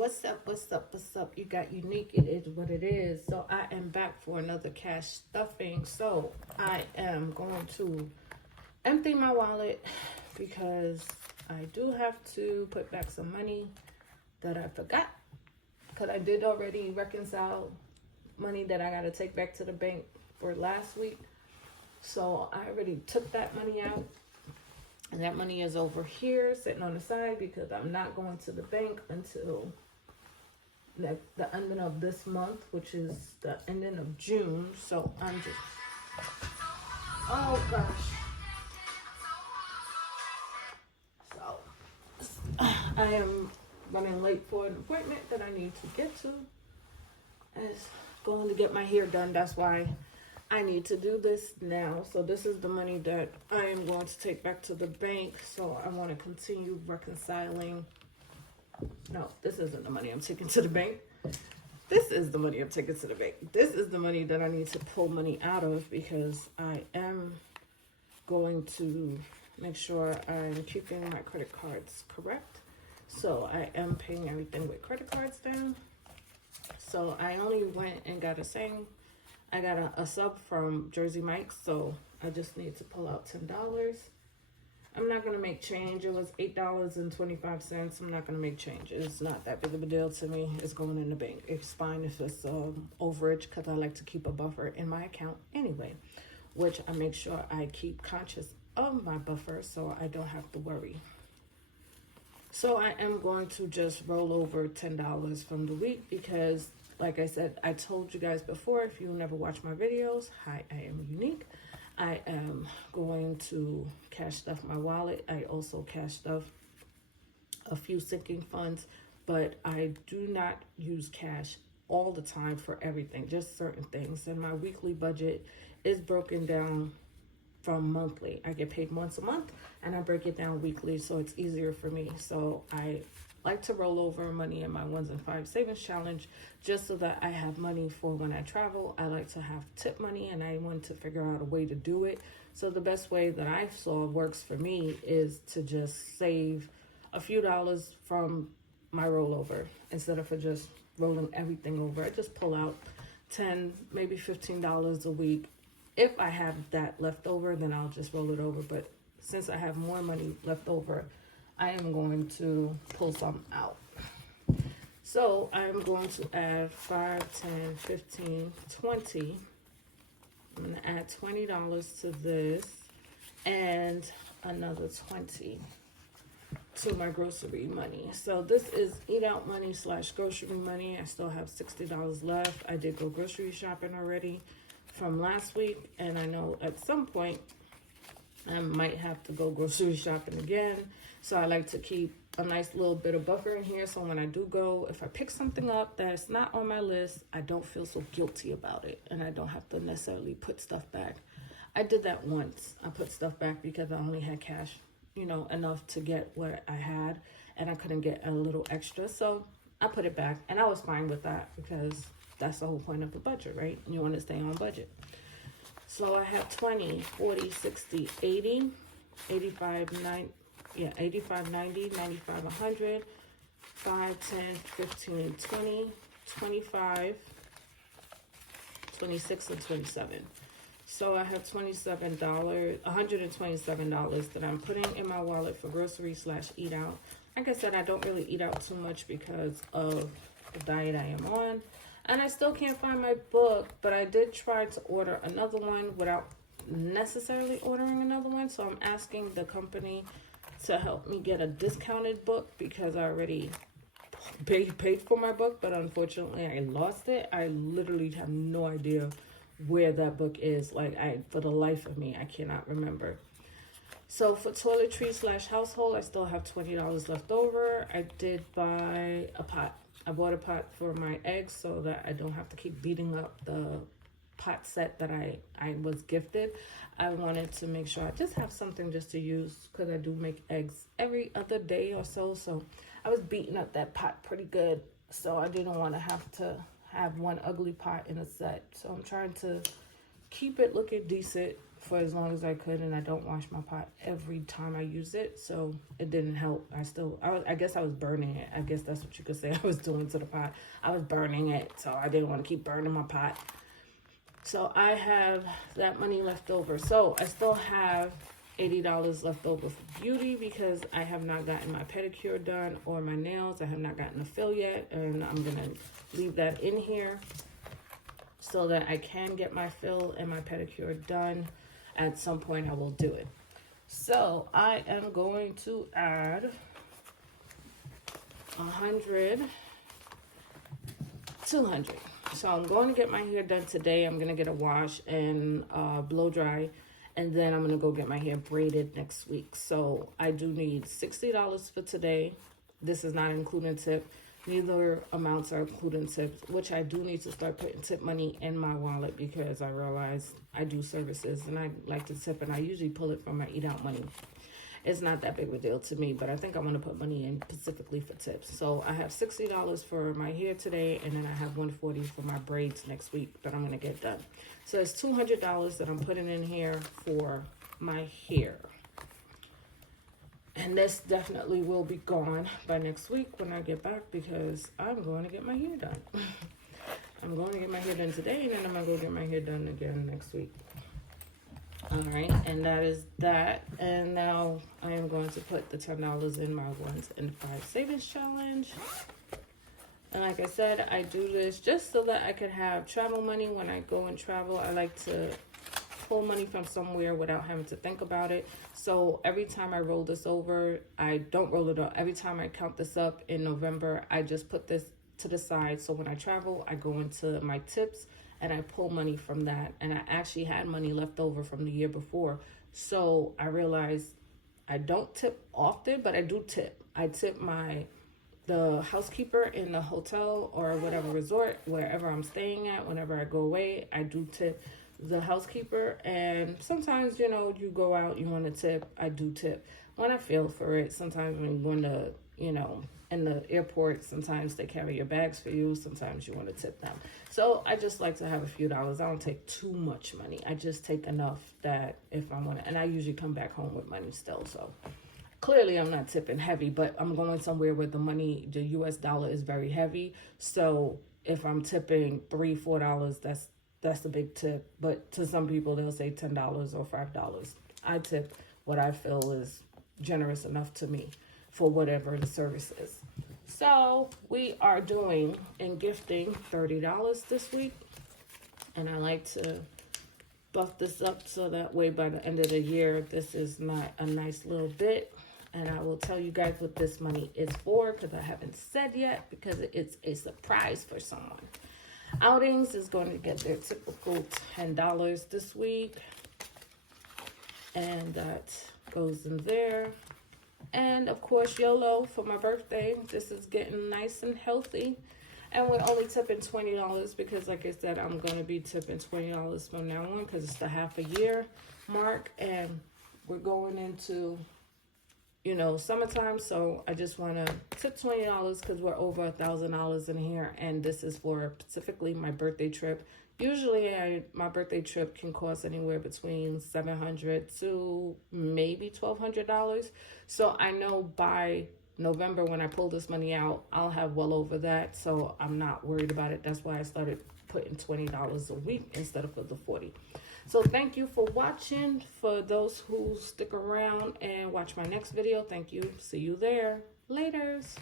What's up? What's up? What's up? You got unique. It is what it is. So I am back for another cash stuffing. So I am going to empty my wallet because I do have to put back some money that I forgot. Because I did already reconcile money that I got to take back to the bank for last week. So I already took that money out. And that money is over here sitting on the side because I'm not going to the bank until the ending of this month, which is the ending of June. So I'm just, oh gosh. So I am running late for an appointment that I need to get to. It's going to get my hair done. That's why I need to do this now. So this is the money that I am going to take back to the bank. So I want to continue reconciling. No, this isn't the money I'm taking to the bank. This is the money I'm taking to the bank. This is the money that I need to pull money out of because I am going to make sure I'm keeping my credit cards correct. So I am paying everything with credit cards down. So I only went and got I got a sub from Jersey Mike's, so I just need to pull out $10. I'm not going to make change. It was $8.25. I'm not going to make change. It's not that big of a deal to me. It's going in the bank. It's fine if it's overage because I like to keep a buffer in my account anyway, which I make sure I keep conscious of my buffer so I don't have to worry. So I am going to just roll over $10 from the week because, like I said, I told you guys before, if you never watch my videos, hi, I am unique. I am going to cash stuff my wallet. I also cash stuff a few sinking funds, but I do not use cash all the time for everything, just certain things. And my weekly budget is broken down from monthly. I get paid once a month and I break it down weekly so it's easier for me. So I like to roll over money in my 1s and 5s savings challenge just so that I have money for when I travel. I like to have tip money and I want to figure out a way to do it. So the best way that I saw works for me is to just save a few dollars from my rollover instead of for just rolling everything over. I just pull out $10, maybe $15 a week. If I have that left over, then I'll just roll it over. But since I have more money left over, I am going to pull some out. So I'm going to add 5, 10, 15, 20. I'm going to add $20 to this and another 20 to my grocery money. So this is eat out money / grocery money. I still have $60 left. I did go grocery shopping already from last week, and I know at some point I might have to go grocery shopping again. So I like to keep a nice little bit of buffer in here so when I do go, if I pick something up that's not on my list, I don't feel so guilty about it and I don't have to necessarily put stuff back. I did that once. I put stuff back because I only had cash, enough to get what I had and I couldn't get a little extra. So I put it back and I was fine with that because that's the whole point of a budget, right? You want to stay on budget. So I have 20, 40, 60, 80, 85, 90, 85, 90, 95, 100, 5, 10, 15, 20, 25, 26, and 27. So I have $127 that I'm putting in my wallet for grocery / eat out. Like I said, I don't really eat out too much because of the diet I am on. And I still can't find my book, but I did try to order another one without necessarily ordering another one. So I'm asking the company to help me get a discounted book because I already paid for my book, but unfortunately I lost it. I literally have no idea where that book is. For the life of me, I cannot remember. So for toiletries / household, I still have $20 left over. I did buy a pot. I bought a pot for my eggs so that I don't have to keep beating up the pot set that I was gifted. I wanted to make sure I just have something just to use because I do make eggs every other day or so. So I was beating up that pot pretty good. So I didn't want to have one ugly pot in a set. So I'm trying to keep it looking decent for as long as I could, and I don't wash my pot every time I use it, so it didn't help. I guess I was burning it. I guess that's what you could say I was doing to the pot. I was burning it, so I didn't want to keep burning my pot. So I have that money left over. So I still have $80 left over for beauty because I have not gotten my pedicure done or my nails. I have not gotten a fill yet, and I'm gonna leave that in here so that I can get my fill and my pedicure done. At some point I will do it. So I am going to add 100, 200. So I'm going to get my hair done today. I'm going to get a wash and blow dry. And then I'm going to go get my hair braided next week. So I do need $60 for today. This is not including tip. Neither amounts are including tips, which I do need to start putting tip money in my wallet because I realize I do services and I like to tip, and I usually pull it from my eat out money. It's not that big of a deal to me, but I think I want to put money in specifically for tips. So I have $60 for my hair today, and then I have $140 for my braids next week that I'm going to get done. So it's $200 that I'm putting in here for my hair. And this definitely will be gone by next week when I get back because I'm going to get my hair done. I'm going to get my hair done today, and then I'm going to go get my hair done again next week. All right, and that is that. And now I am going to put the $10 in my 1 and 5 savings challenge. And like I said, I do this just so that I can have travel money when I go and travel. I like to pull money from somewhere without having to think about it. So every time I roll this over, I don't roll it up. Every time I count this up in November, I just put this to the side. So when I travel, I go into my tips and I pull money from that. And I actually had money left over from the year before. So I realized I don't tip often, but I do tip. I tip the housekeeper in the hotel or whatever resort, wherever I'm staying at. Whenever I go away, I do tip the housekeeper. And sometimes, you go out, you want to tip, I do tip when I feel for it. Sometimes when you want to, in the airport, sometimes they carry your bags for you. Sometimes you want to tip them. So I just like to have a few dollars. I don't take too much money. I just take enough that if I want to, and I usually come back home with money still. So clearly I'm not tipping heavy, but I'm going somewhere where the US dollar is very heavy. So if I'm tipping $3, $4, that's a big tip. But to some people, they'll say $10 or $5. I tip what I feel is generous enough to me for whatever the service is. So we are doing and gifting $30 this week. And I like to buff this up so that way by the end of the year, this is not a nice little bit. And I will tell you guys what this money is for because I haven't said yet because it's a surprise for someone. Outings is going to get their typical $10 this week. And that goes in there. And of course, YOLO for my birthday. This is getting nice and healthy. And we're only tipping $20 because, like I said, I'm going to be tipping $20 from now on because it's the half a year mark. And we're going into, summertime. So I just want to tip $20 because we're over $1,000 in here. And this is for specifically my birthday trip. Usually my birthday trip can cost anywhere between $700 to maybe $1,200. So I know by November when I pull this money out, I'll have well over that. So I'm not worried about it. That's why I started putting $20 a week instead of for the $40. So thank you for watching. For those who stick around and watch my next video, thank you. See you there. Laters.